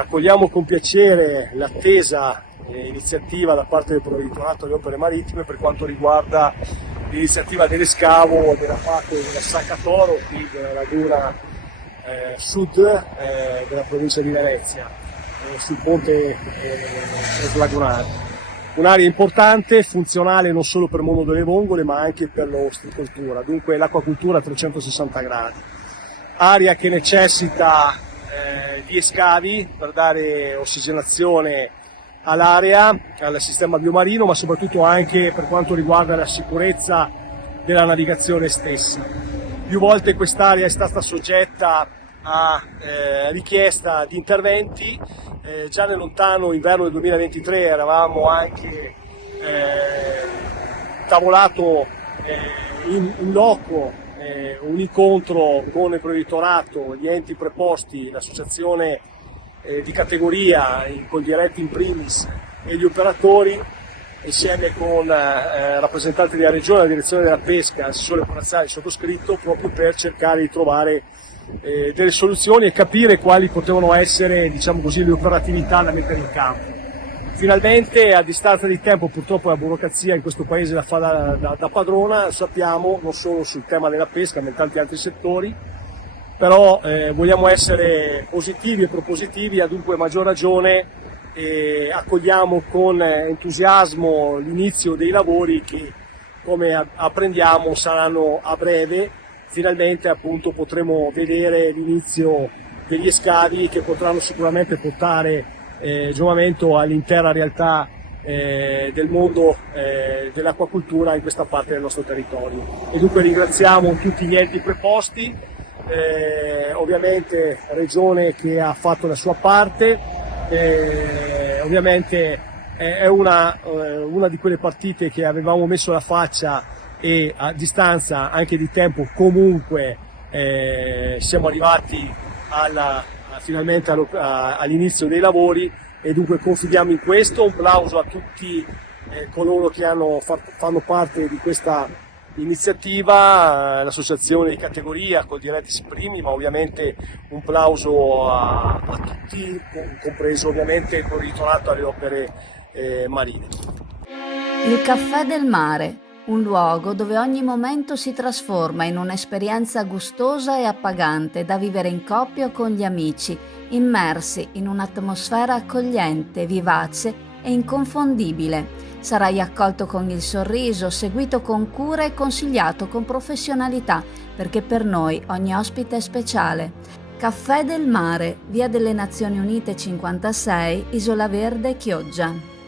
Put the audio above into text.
Accogliamo con piacere l'attesa iniziativa da parte del Provveditorato alle Opere Marittime per quanto riguarda l'iniziativa dell'escavo della parte della Sacca Toro, qui della laguna sud della provincia di Venezia, sul ponte translagunare. Un'area importante, funzionale non solo per il mondo delle vongole ma anche per l'ostricoltura, dunque l'acquacultura a 360 gradi. Area che necessita di scavi per dare ossigenazione all'area, al sistema biomarino, ma soprattutto anche per quanto riguarda la sicurezza della navigazione stessa. Più volte quest'area è stata soggetta a richiesta di interventi, già nel lontano inverno del 2023 eravamo anche tavolato in loco un incontro con il Provveditorato, gli enti preposti, l'associazione di categoria, con diretti in primis e gli operatori, insieme con rappresentanti della Regione, la Direzione della Pesca, l'assessore Corazzari, sottoscritto, proprio per cercare di trovare delle soluzioni e capire quali potevano essere, diciamo così, le operatività da mettere in campo. Finalmente, a distanza di tempo, purtroppo la burocrazia in questo paese la fa da padrona, sappiamo, non solo sul tema della pesca ma in tanti altri settori, però vogliamo essere positivi e propositivi, a dunque maggior ragione accogliamo con entusiasmo l'inizio dei lavori che, come apprendiamo, saranno a breve. Finalmente appunto potremo vedere l'inizio degli scavi che potranno sicuramente portare giovamento all'intera realtà del mondo dell'acquacultura in questa parte del nostro territorio. E dunque ringraziamo tutti gli enti preposti, ovviamente Regione che ha fatto la sua parte, ovviamente è una di quelle partite che avevamo messo la faccia e a distanza anche di tempo comunque siamo arrivati finalmente all'inizio dei lavori e dunque confidiamo in questo. Un plauso a tutti coloro che fanno parte di questa iniziativa, l'associazione di categoria col diretti primi, ma ovviamente un plauso a tutti, compreso ovviamente il Provveditorato alle Opere Marine. Il Caffè del Mare, un luogo dove ogni momento si trasforma in un'esperienza gustosa e appagante da vivere in coppia o con gli amici, immersi in un'atmosfera accogliente, vivace e inconfondibile. Sarai accolto con il sorriso, seguito con cura e consigliato con professionalità, perché per noi ogni ospite è speciale. Caffè del Mare, Via delle Nazioni Unite 56, Isola Verde, Chioggia.